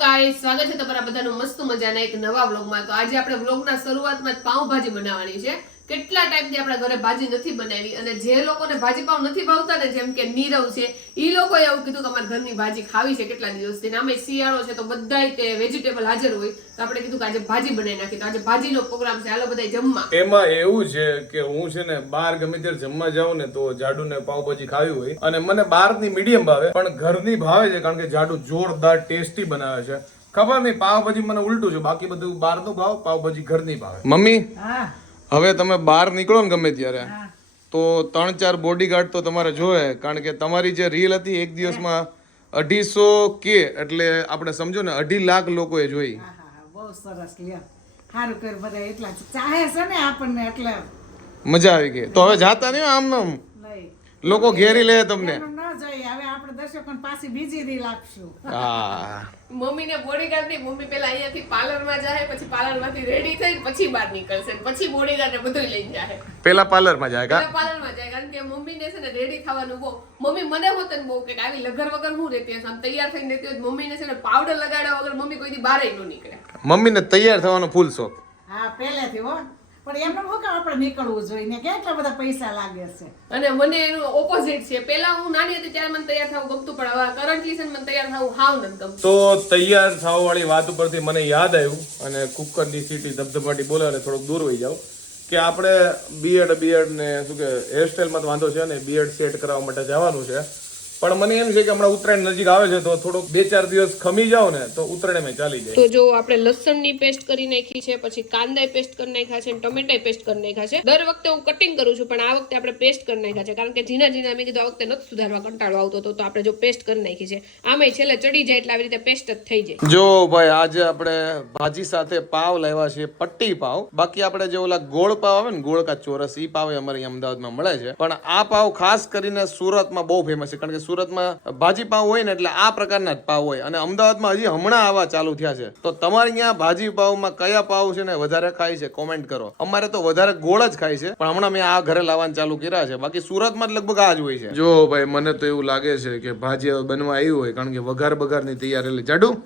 Guys, સ્વાગત છે તમારા બધાનું મસ્ત મજાના એક નવા વ્લોગમાં। તો આજે આપણે વ્લોગના શરૂઆતમાં જ પાઉંભાજી બનાવવાની છે। કેટલા ટાઈમથી આપણા ઘરે ભાજી નથી બનાવી અને જે લોકોને ભાજી પાઉં નથી ભાવતા ને, જેમ કે નીરવ છે, ઈ લોકોએ એવું કીધું કે અમારા ઘરની ભાજી ખાવી છે કેટલા દિવસથી, ને આમે શિયાળો છે તો બધાય તે વેજીટેબલ હાજર હોય, તો આપણે કીધું કે આજે ભાજી બનાવી નાખી। તો આજે ભાજીનો પ્રોગ્રામ છે, હાલો બધાય જમવા। એમાં એવું છે કે હું છે ને બહાર ગમે ત્યારે જમવા જાઉં ને તો જાડુને પાવભાજી ખાવી હોય અને મને બહારની મીડિયમ ભાવે, પણ ઘરની ભાવે છે કારણ કે જાડુ જોરદાર ટેસ્ટી બનાવે છે। ખબર નહીં, પાવભાજી મને ઉલટું છે, બાકી બધું બહારનું ભાવ, પાવભાજી ઘરની ભાવે। મમ્મી, હવે તમે બહાર નીકળો ને ગમે ત્યારે તો 3-4 બોડીગાર્ડ તો તમારે જોવે, કારણ કે તમારી જે રીલ હતી એક દિવસમાં 250 કે એટલે આપણે સમજો ને 2.5 લાખ લોકોએ જોઈ। બહુ સરસ લ્યો, સારું કર, બધા એટલા ચાહે છે ને આપણને, એટલે મજા આવી ગઈ। તો હવે જાતા નહીં આમ નામ, લોકો ઘેરી લે તમને ન જોઈએ। હવે આપણે દર્શકોને પાછી બીજી રીલ આપશું। હા, મમ્મીને બોડીગાર્ડ ની, મમ્મી પેલા અહીંયાથી પાર્લરમાં જાય, પછી પાર્લરમાંથી રેડી થઈ પછી બહાર નીકળશે, પછી બોડીગાર્ડ ને બધું લઈ જાય। પેલા પાર્લરમાં જાય કા? પેલા પાર્લરમાં જાય, કારણ કે મમ્મીને છે ને રેડી થવાનું બહુ, મમ્મી મને હોત ને બહુ કે આવી લગર વગર હું રહેતી હશે, આમ તૈયાર થઈને રહેતી હોય, મમ્મીને છે ને પાવડર લગાડ્યા વગર મમ્મી કોઈ દી બહાર ન નીકળે। મમ્મીને તૈયાર થવાનો ફૂલ શોખ। હા, પહેલેથી હો, પણ એમને શું કામ આપણે નીકળવું જોઈએ ને, કેટલા બધા પૈસા લાગે છે। અને મને એનું ઓપોઝિટ છે, પેલા હું નાની હતી ત્યારે મને તૈયાર થવું ગમતું, પણ હવે કરન્ટલી છે ને મને તૈયાર થવું હાવ નથી ગમતું। તો તૈયાર થવા વાળી વાત ઉપરથી મને યાદ આવ્યું, અને કુકરની સીટી ધબધબાટી બોલે અને થોડોક દૂર વહી જાવ કે આપણે બીએડ ને શું કે હેરસ્ટાઈલમાં તો વાંધો છે ને, બીએડ સેટ કરાવવા માટે જવાનું છે, પણ મને એમ છે કે હમણાં ઉત્તરાયણ નજીક આવે છે તો થોડોક 2-4 દિવસ ખમી જાવ ને તો ઉત્તરાયણમાં ચાલી જાય। તો જો આપણે લસણની પેસ્ટ કરી નાખી છે, પછી કાંદાય પેસ્ટ કરી નાખ્યા છે, ટમેટાય પેસ્ટ કરી નાખ્યા છે। દર વખતે હું કટિંગ કરું છું, પણ આ વખતે આપણે પેસ્ટ કરી નાખ્યા છે, કારણ કે ઝીણા મેં કીધું આ વખતે નથી સુધારવા, કંટાળો આવતો હતો, તો આપણે જો પેસ્ટ કરી નાખી છે, આમાંય છેલ્લે ચડી જાય એટલે આવી રીતે પેસ્ટ જ થઈ જાય। જો ભાઈ, આજે આપણે ભાજી સાથે પાવ લાવ્યા છે, પટ્ટી પાવ। બાકી આપણે જે ઓલા ગોળ પાવ આવે ને, ગોળ કા ચોરસ, ઈ પાવ અમારે અહીંયા અમદાવાદમાં મળે છે, પણ આ પાવ ખાસ કરીને સુરતમાં બહુ ફેમસ છે, કારણ કે સુરતમાં ભાજી પાવ હોય ને એટલે આ પ્રકારના જ પાવ હોય, અને અમદાવાદમાં હજી હમણાં આવા ચાલુ થયા છે। તો તમારે અહીંયા ભાજી પાવમાં કયા પાવ છે ને વધારે ખાય છે કોમેન્ટ કરો। અમારે તો વધારે ગોળ જ ખાય છે, પણ હમણાં મેં આ ઘરે લાવવાનું ચાલુ કર્યા છે, બાકી સુરતમાં જ લગભગ આ જ હોય છે। જો ભાઈ, મને તો એવું લાગે છે કે ભાજી હવે બનવા આવી હોય, કારણ કે વઘારની તૈયારી। એટલે જાડુ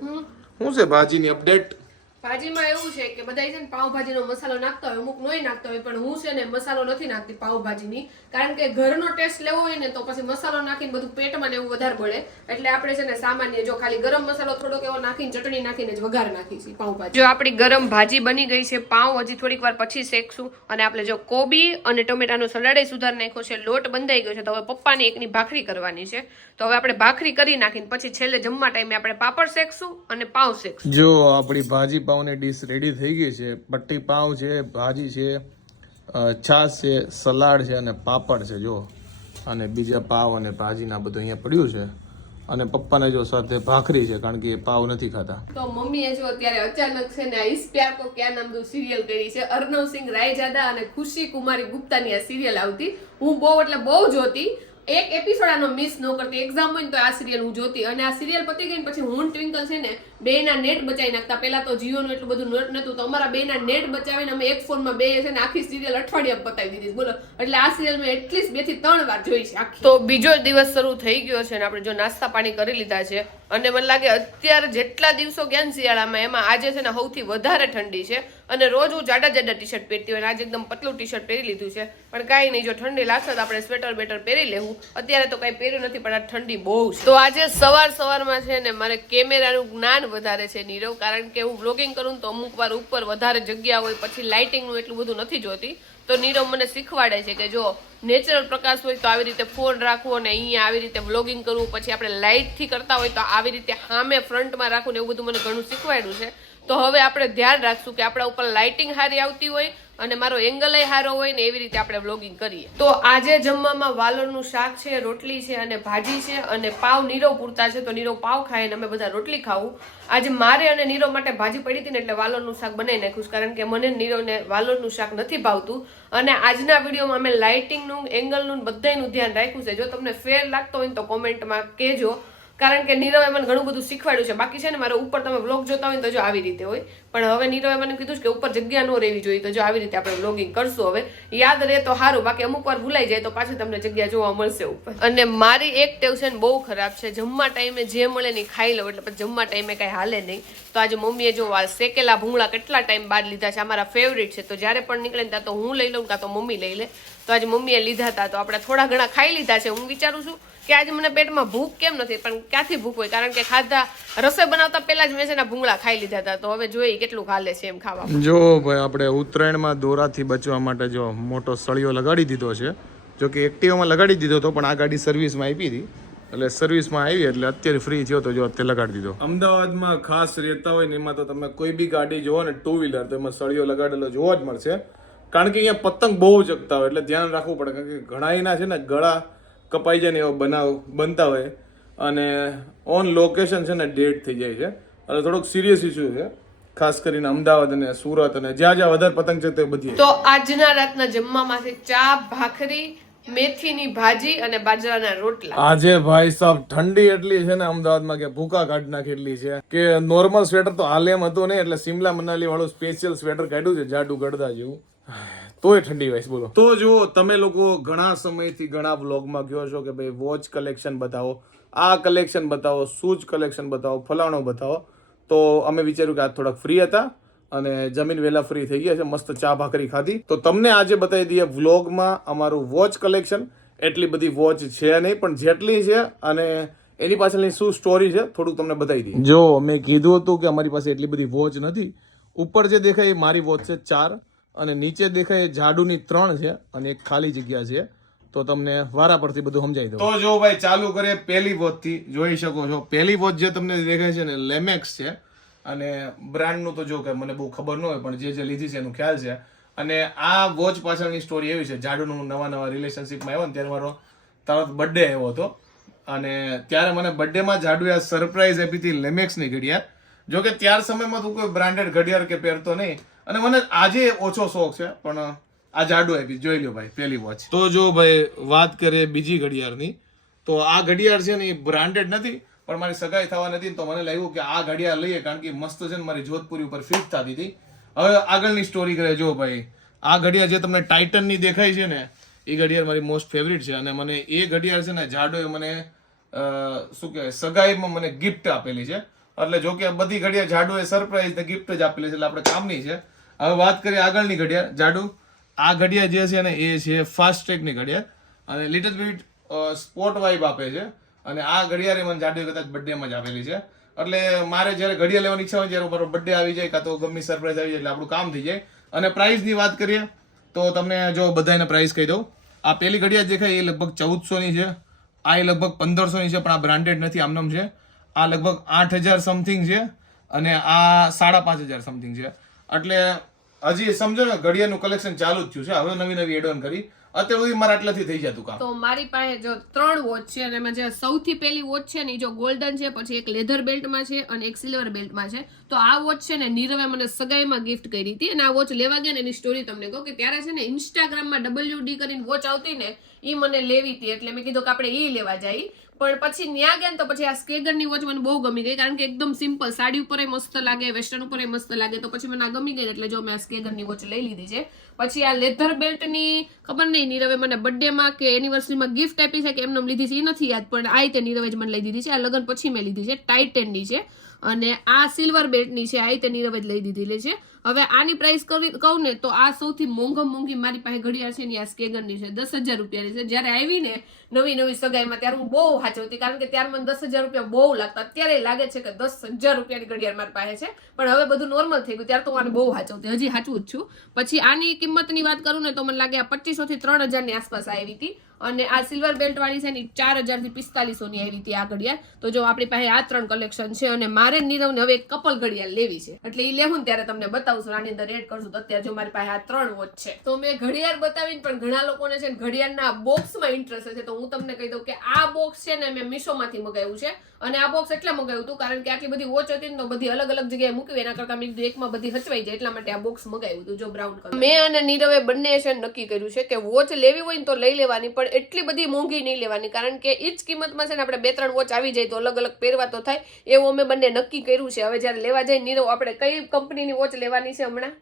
શું છે ભાજીની અપડેટ? ભાજીમાં એવું છે કે બધા છે ને પાવભાજીનો મસાલો નાખતા હોય, અમુક નોય નાખતા હોય, પણ હું છે ને મસાલો નથી નાખતી પાવભાજીની, કારણ કે ઘરનો ટેસ્ટ લેવો હોય ને તો પછી મસાલો નાખીને બધું પેટમાં ને એવું વધારે બળે, એટલે આપણે છે ને સામાન્ય જો ખાલી ગરમ મસાલો થોડોક એવો નાખીને ચટણી નાખીને જ વઘાર નાખી છે પાવભાજી। જો આપણી ગરમ ભાજી બની ગઈ છે, પાવ હજી થોડીક વાર પછી શેકશું, અને આપણે જો કોબી અને ટમેટાનો સલાડ સુધાર નાખ્યો છે, લોટ બંધાઈ ગયો છે, તો હવે પપ્પાને એકની ભાખરી કરવાની છે, તો હવે આપણે ભાખરી કરી નાખીને પછી છેલ્લે જમવા ટાઈમે આપણે પાપડ શેકશું અને પાવ શેકશું। જો આપણી ભાજી પાવની ડીશ રેડી થઈ ગઈ છે, પટ્ટી પાવ છે, ભાજી છે, છાશ છે, સલાડ છે અને પાપડ છે જો, અને બીજા પાવ અને ભાજીના બધું અહીંયા પડ્યું છે, અને પપ્પાને જો સાથે ભાખરી છે, કારણ કે એ પાવ નથી ખાતા। તો મમ્મીએ જો અત્યારે અચાનક છે ને ઇસ પ્યાર કો ક્યા નામ દો સિરિયલ કરી છે, અર્નવ સિંહ રાયજાદા અને ખુશી કુમારી ગુપ્તાની આ સિરિયલ આવતી, હું બહુ એટલે બહુ જોતી, એક એપિસોડ આનો મિસ ન કરતી, એક્ઝામ હોય ને તો આ સિરિયલ હું જોતી, અને આ સિરિયલ પતી ગઈ પછી હું ટ્વિંકલ છે ને બેના નેટ બચાવી નાખતા। પેલા તો જીઓનું એટલું બધું નેટ નતું, તો અમારા બેના નેટ બચાવીને અમે એક ફોનમાં બે છે ને આખી સિરિયલ અઠવાડિયામાં પતાવી દીધી, બોલો। એટલે આ સિરિયલ મેં એટલીસ્ટ 2 થી 3 વાર જોઈ છે આખી। તો બીજો દિવસ શરૂ થઈ ગયો છે ને આપણે જો નાસ્તા પાણી કરી લીધા છે, અને મને લાગે અત્યારે જેટલા દિવસો ગયા ને શિયાળામાં, એમાં આજે છે ને સૌથી વધારે ઠંડી છે, અને રોજ હું જાડા ટી શર્ટ પહેરતી હોય, આજે એકદમ પતલું ટી શર્ટ પહેરી લીધું છે, પણ કાંઈ નહીં, જો ઠંડી લાગશે તો આપણે સ્વેટર બેટર પહેરી લેવું, અત્યારે તો કાંઈ પહેર્યું નથી, પણ આ ઠંડી બહુ છે। તો આજે સવારમાં છે ને મારે કેમેરાનું જ્ઞાન વધારે છે નીરવ, કારણ કે હું બ્લોગિંગ કરું તો અમુક વાર ઉપર વધારે જગ્યા હોય, પછી લાઇટિંગનું એટલું બધું નથી જોતી, તો નીરવ મને શીખવાડે છે કે જો નેચરલ પ્રકાશ હોય તો આવી રીતે ફોન રાખવો, અને અહીંયા આવી રીતે વ્લોગિંગ કરવું, પછી આપણે લાઇટથી કરતા હોય તો આવી રીતે સામે ફ્રન્ટમાં રાખવું ને એવું બધું મને ઘણું શીખવાડ્યું છે। તો હવે આપણે ધ્યાન રાખશું કે આપણા ઉપર લાઇટિંગ સારી આવતી હોય અને મારો એંગલ સારો હોય ને, એવી રીતે આપણે વ્લોગિંગ કરીએ। તો આજે જમવામાં વાલોરનું શાક છે, રોટલી છે અને ભાજી છે, અને પાવ નીરવ પૂરતા છે, તો નીરવ પાવ ખાય અને અમે બધા રોટલી ખાવું। આજે મારે અને નીરવ માટે ભાજી પડી હતી ને એટલે વાલોરનું શાક બનાવી નાખ્યું, કારણ કે મને નીરવને વાલોરનું શાક નથી ભાવતું, અને આજના વિડીયોમાં અમે લાઇટિંગનું, એંગલનું બધાનું ધ્યાન રાખ્યું છે। જો તમને ફેર લાગતો હોય તો કોમેન્ટમાં કહેજો, કારણ કે નીરવે મને ઘણું બધું શીખવાડ્યું છે. બાકી છે ને મારે ઉપર તમે વ્લોગ જોતા હોય તો જો આવી રીતે હોય, પણ હવે નીરવે મને કીધું કે ઉપર જગ્યા ન રહેવી જોઈએ, તો જો આવી રીતે આપણે વ્લોગિંગ કરશું. હવે યાદ રહે તો સારું, બાકી અમુક વાર ભૂલાઈ જાય તો પાછી તમને જગ્યા જોવા મળશે ઉપર. અને મારી એક ટેવ છે ને બહુ ખરાબ છે, જમવા ટાઈમે જે મળે ને ખાઈ લઉં, એટલે પછી જમવા ટાઈમે કઈ હાલે નહીં. તો આજે મમ્મીએ જો શેકેલા ભૂંગળા કેટલા ટાઈમ બાદ લીધા છે, આ મારા ફેવરિટ છે. તો જ્યારે પણ નીકળે ને ત્યાં તો હું લઈ લઉં, કાં તો મમ્મી લઈ લે. તો આજે મમ્મીએ લીધા હતા તો આપણે થોડા ઘણા ખાઈ લીધા છે. હું વિચારું છું કે આજે મને પેટમાં ભૂખ કેમ નથી, પણ ક્યાંથી ભૂખ હોય, કારણ કે ખાધા રસોઈ બનાવતા પહેલા જ મેં છે ને ભૂંગળા ખાઈ લીધા હતા. તો હવે જોઈએ કેટલું ખાલે છે એમ ખાવા. જો ભાઈ આપણે ઉત્તરાયણમાં દોરાથી બચવા માટે જો મોટો સળિયો લગાડી દીધો છે. જો કે એક્ટિવામાં લગાડી દીધો હતો, પણ આ ગાડી સર્વિસમાં આપી હતી, એટલે સર્વિસમાં આવી એટલે અત્યારે ફ્રી થયો તો જો અત્યારે લગાડી દીધો. અમદાવાદમાં ખાસ રહેતા હોય ને એમાં તો તમે કોઈ બી ગાડી જોવો ને 2 વ્હીલર તો એમાં સળિયો લગાડેલો જોવા જ મળશે. કારણ કે અહીંયા પતંગ બહુ જગતા હોય એટલે ધ્યાન રાખવું પડે, કારણ કે ઘણા એના છે ને ગળા કપાઈ જાય ને એવો બનતા હોય, અને ઓન લોકેશન છે ને ડેડ થઈ જાય છે, એટલે થોડોક સિરિયસ ઇસ્યુ છે, ખાસ કરીને અમદાવાદ અને સુરત અને જ્યાં જ્યાં વધારે પતંગ છે તે બધી. તો આજના રાતના જમવામાંથી ચા, ભાખરી, મેથીની ભાજી અને બાજરાના રોટલા. આજે ભાઈ સાહેબ ઠંડી એટલી છે ને અમદાવાદમાં કે ભૂકા કાઢી નાખી એટલી છે કે નોર્મલ સ્વેટર તો હાલે એમ હતું નહીં, એટલે સિમલા મનાલી વાળું સ્પેશિયલ સ્વેટર કાઢ્યું છે જાડુ ગડદા જેવું, તોય ઠંડી વાઈસ બોલો. તો જો તમે લોકો ઘણા સમયથી ઘણા વ્લોગમાં કહો છો કે ભાઈ વોચ કલેક્શન બતાવો, આ કલેક્શન બતાવો, શૂઝ કલેક્શન બતાવો, ફલાણો બતાવો. તો અમે વિચાર્યું કે આજ થોડાક ફ્રી હતા અને જમીન વહેલા ફ્રી થઈ ગયા છે, મસ્ત ચા ભાખરી ખાધી, તો તમને આજે બતાવી દઈએ વ્લોગમાં અમારું વોચ કલેક્શન. એટલી બધી વોચ છે નહીં, પણ જેટલી છે અને એની પાછળની શું સ્ટોરી છે થોડુંક તમને બતાવી દઈએ. જો મેં કીધું હતું કે અમારી પાસે એટલી બધી વોચ નથી. ઉપર જે દેખાય એ મારી વોચ છે 4, અને નીચે દેખાય એ જાડુની 3 છે અને એક ખાલી જગ્યા છે. તો તમને વારા પરથી બધું સમજાવી દઉં. તો જો ભાઈ ચાલુ કરીએ પહેલી વોચ થી. જોઈ શકો છો પહેલી વોચ જે તમને દેખાય છે ને લેમેક્સ છે, અને બ્રાન્ડનું તો જો કે મને બહુ ખબર ન હોય, પણ જે લીધી છે એનું ખ્યાલ છે. અને આ વોચ પાછળની સ્ટોરી એવી છે, જાડુનું નવા રિલેશનશીપમાં આવ્યો ને ત્યારે મારો તરત બર્થડે આવ્યો હતો, અને ત્યારે મને બર્થડેમાં જાડુએ આ સરપ્રાઈઝ આપી હતી લેમેક્સની ઘડિયાળ. જો કે ત્યાર સમયમાં તું કોઈ બ્રાન્ડેડ ઘડિયાળ કે પહેરતો નહીં, અને મને આજે ઓછો શોખ છે, પણ આ જાડુ આપી. જોઈ લો ભાઈ પહેલી વોચ. તો જો ભાઈ વાત કરીએ બીજી ઘડિયાળની, તો આ ઘડિયાળ છે ને એ બ્રાન્ડેડ નથી, પણ મારી સગાઈ થવા નથી, તો મને લાગ્યું કે આ ઘડિયાળ લઈએ, કારણ કે મસ્ત છે ને મારી જોધપુરી ઉપર ફિટ થતી હતી. હવે આગળની સ્ટોરી કરે. જો ભાઈ આ ઘડિયાળ જે તમને ટાઇટનની દેખાય છે ને એ ઘડિયાળ મારી મોસ્ટ ફેવરિટ છે, અને મને એ ઘડિયાળ છે ને જાડોએ મને શું કહેવાય સગાઈમાં મને ગિફ્ટ આપેલી છે. એટલે જો કે બધી ઘડિયાળ જાડુએ સરપ્રાઈઝ ને ગિફ્ટ જ આપેલી છે, એટલે આપણે કામની છે. હવે વાત કરીએ આગળની ઘડિયાળ. જાડુ આ ઘડિયાળ જે છે ને એ છે ફાસ્ટ ટ્રેકની ઘડિયાળ, અને લિટલ બીટ સ્પોર્ટ વાઇબ આપે છે. અને આ ઘડિયાળ મને જાડુએ કદાચ બર્થડેમાં જ આપેલી છે, એટલે મારે જ્યારે ઘડિયાળ લેવાની ઈચ્છા હોય ત્યારે મારો બર્થડે આવી જાય કાં તો ગમે સરપ્રાઈઝ આવી જાય એટલે આપણું કામ થઈ જાય. અને પ્રાઇસની વાત કરીએ તો તમને જો બધાને પ્રાઇસ કહી દઉં. આ પહેલી ઘડિયાળ દેખાય એ લગભગ 1400ની છે, આ એ લગભગ 1500ની છે, પણ આ બ્રાન્ડેડ નથી, આમનામ છે. આ લગભગ 8000 સમથિંગ છે, અને આ 5500 સમથિંગ છે. એટલે હજી સમજો ને ઘડિયાળનું કલેક્શન ચાલુ જ થયું છે, હવે નવી એડ ઓન કરી. અત્યાર સુધી મારા આટલાથી થઈ જતું કામ. તો મારી પાસે જો 3 વોચ છે, અને એમાં જે સૌથી પહેલી વોચ છે ને જો ગોલ્ડન છે, પછી એક લેધર બેલ્ટમાં છે અને એક સિલ્વર બેલ્ટમાં છે. તો આ વોચ છે ને નીરવે મને સગાઈમાં ગિફ્ટ કરી હતી, અને આ વોચ લેવા ગયા ને એની સ્ટોરી તમને કહું કે ત્યારે છે ને ઇન્સ્ટાગ્રામમાં WD કરીને વોચ આવતી ને એ મને લેવી હતી, એટલે મેં કીધું કે આપણે એ લેવા જઈએ. પણ પછી ન્યા ગયા ને તો પછી આ સ્કેગરની વોચ મને બહુ ગમી ગઈ, કારણ કે એકદમ સિમ્પલ, સાડી ઉપર મસ્ત લાગે, વેસ્ટર્ન ઉપર મસ્ત લાગે. તો પછી મને આ ગમી ગઈ, એટલે જો મેં આ સ્કેગરની વોચ લઈ લીધી છે. પછી આ લેધર બેલ્ટની ખબર નહીં નીરવે મને બર્થડેમાં કે એનિવર્સરીમાં ગિફ્ટ આપી છે કે એમને લીધી છે એ નથી યાદ, પણ આ તે નીરવે જ મને લઈ દીધી છે. આ લગ્ન પછી મેં લીધી છે, ટાઇટનની છે. અને આ સિલ્વર બેલ્ટની છે, આ તે નીરવે જ લઈ દીધેલી છે. હવે આની પ્રાઇસ કહું ને તો આ સૌથી મોંઘી મારી પાસે ઘડિયાળ છે ને આ સ્કેગરની છે, 10,000 રૂપિયાની છે. જ્યારે આવી ને નવી સગાઈમાં ત્યારે હું બહુ સાચવતી, કારણ કે ત્યારે મને 10,000 રૂપિયા બહુ લાગતા. અત્યારે લાગે છે કે 10,000 રૂપિયાની ઘડિયાળ મારી પાસે છે, પણ હવે બધું નોર્મલ થઈ ગયું. ત્યારે તો મને બહુ સાચવતી, હજી સાચવું જ છું. પછી આની કિંમતની વાત કરું ને તો મને લાગે આ 2500 થી 3000 ની આસપાસ આવી હતી. અને આ સિલ્વર બેલ્ટ વાળી છે ને 4000 થી 4500 ની આવી હતી આ ઘડિયાળ. તો જો આપણી પાસે આ 3 કલેક્શન છે, અને મારે નીરવને હવે એક કપલ ઘડિયાળ લેવી છે, એટલે એ લેવું ત્યારે તમને બતાવશું, આની અંદર એડ કરશું. તો અત્યારે જો મારી પાસે આ 3 વોચ છે. તો મેં ઘડિયાળ બતાવીને પણ ઘણા લોકોને છે ને ઘડિયાળના બોક્સમાં ઇન્ટરેસ્ટ છે, તો હું તમને કહી દઉં કે આ બોક્સ છે ને મેં મીશોમાંથી મગાવ્યું છે, અને આ બોક્સ એટલે મંગાવ્યું હતું કારણ કે આટલી બધી વોચ હતી ને તો બધી અલગ અલગ જગ્યાએ મૂકવી એના કરતા મેં કીધું એકમાં બધી હચવાઈ જાય એટલા માટે આ બોક્સ મંગાવ્યું હતું જો બ્રાઉન કલર. મેં અને નીરવે બંને છે નક્કી કર્યું છે કે વોચ લેવી હોય ને તો લઈ લેવાની પણ એટલી બધી મોંઘી નહીં લેવાની કારણ કે ઈ જ કિંમતમાં છે ને આપણે 2-3 વોચ આવી જાય તો અલગ અલગ પહેરવા તો થાય એવું અમે બંને નક્કી કર્યું છે. હવે જ્યારે લેવા જાય નીરવ આપણે કઈ કંપનીની વોચ લેવાની છે હમણાં?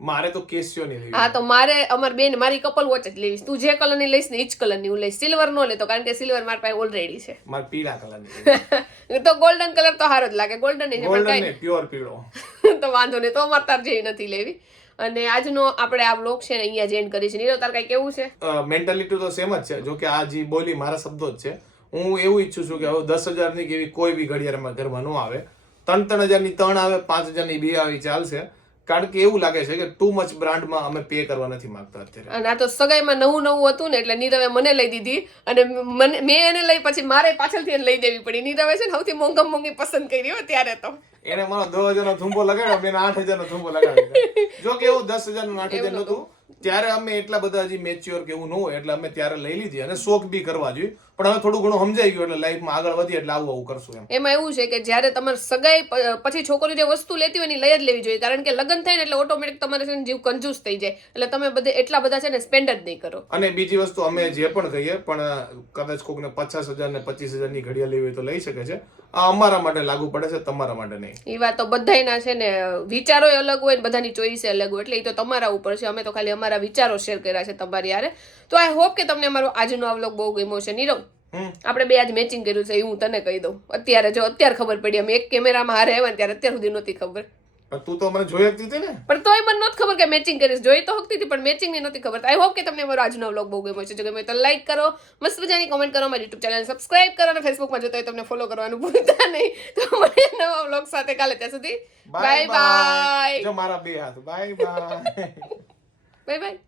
મારે તો કેસિયો ની લેવી. હા તો મારી કપલ વોચ જ લેવીશ. તું જે કલરની લઈશ ને ઈ જ કલરની હું લઈશ. સિલ્વર નો લેતો કારણ કે સિલ્વર મારી પાસે ઓલરેડી છે. મારે પીળા કલરની. તો ગોલ્ડન કલર તો સારો જ લાગે. ગોલ્ડન છે પણ ગોલ્ડન ને પ્યોર પીળો. તો વાંધો નહીં તો અમારે તાર જેવી નથી લેવી. અને આજનો આપણે આ બ્લોગ છે ને અહીંયા જ એન્ડ કરી છે. નીરવ તાર કઈ કેવું છે? મેન્ટાલિટી તો સેમ જ છે. જો કે આ જે બોલી મારા શબ્દો જ છે. હું એવું ઈચ્છું છું કે હવે 10,000 ની કેવી કોઈ બી ઘડિયાળ અમારા ઘરમાં ન આવે. 3,000 ની 3 આવે, 5,000 ની 2 આવી ચાલશે. કારણ કે એવું લાગે છે કે ટુ મચ બ્રાન્ડમાં અમે પે કરવા નથી માંગતા અત્યારે. અને આ તો સગાઈમાં નવું હતું ને એટલે નીરવે મને લઈ દીધી અને મેં એને લઈ પછી મારે પાછળથી એને લઈ દેવી પડી. નીરવે છે ને સૌથી મોંઘી પસંદ કરી હો ત્યારે તો. એને મારો 10,000 નો થુંબો લગાડ્યો, મેં 8,000 નો થુંબો લગાડ્યો. જો કે એવું 10,000 નું 8,000 નતું ત્યારે અમે એટલા બધા હજી મેચ્યોર કે એવું ન હોય એટલે અમે ત્યારે લઈ લીધી અને શોખ બી કરવા જોઈએ. પણ હવે થોડું ઘણું સમજાઈ ગયું એટલે લાઈફમાં આગળ વધી એટલે આવું કરશું એમ. એમાં એવું છે કે જ્યારે તમારે સગાઈ પછી છોકરી જે વસ્તુ લેતી હોય ને લઈ જ લેવી જોઈએ કારણ કે લગ્ન થાય ને એટલે ઓટોમેટિક તમારે છે ને જીવ કંજૂસ થઈ જાય એટલે તમે બધે એટલા બધા છે ને સ્પેન્ડ જ નહીં કરો. અને બીજી વસ્તુ અમે જે પણ કહીએ પણ કદાચ કોકને 50,000 ને 25,000 ની ઘડિયાળ લેવી હોય તો લઈ શકે છે. આ અમારા માટે લાગુ પડે છે, તમારા માટે નહીં. એ વાત તો બધાયના છે ને વિચારો અલગ હોય ને બધાની ચોઈસ અલગ હોય એટલે એ તો તમારા ઉપર છે. અમે તો ખાલી અમારા વિચારો શેર કર્યા છે તમારી યારે. તો આઈ હોપ કે તમને અમારો આજનો આ વ્લોગ બહુ ગમ્યો છે. નીરવ આપણે બે આજ મેચિંગ કર્યું છે એ હું તને કહી દઉં. અત્યારે ખબર પડી. અમે એક કેમેરામાં હારે આવ્યા ને ત્યારે અત્યાર સુધી નહોતી ખબર. તું તો મને જોઈ શકતી હતી ને. પણ તોય મને નહોતી ખબર કે મેચિંગ કરીશ. જોઈ તો હકતી હતી પણ મેચિંગ ની નહોતી ખબર. આઈ હોપ કે તમને અમારો આજનો વ્લોગ બહુ ગમ્યો છે. જો ગમ્યો તો લાઈક કરો, મસ્ત મજાની કોમેન્ટ કરો, મારી યુટ્યુબ ચેનલ સબસ્ક્રાઇબ કરો અને ફેસબુકમાં જોતા હોય તમને ફોલો કરવાનું ભૂલતા નહીં. તો મળીએ નવા વ્લોગ સાથે કાલે. ત્યાં સુધી બાય બાય. જો મારા બે હાથ બાય બાય. Bye bye.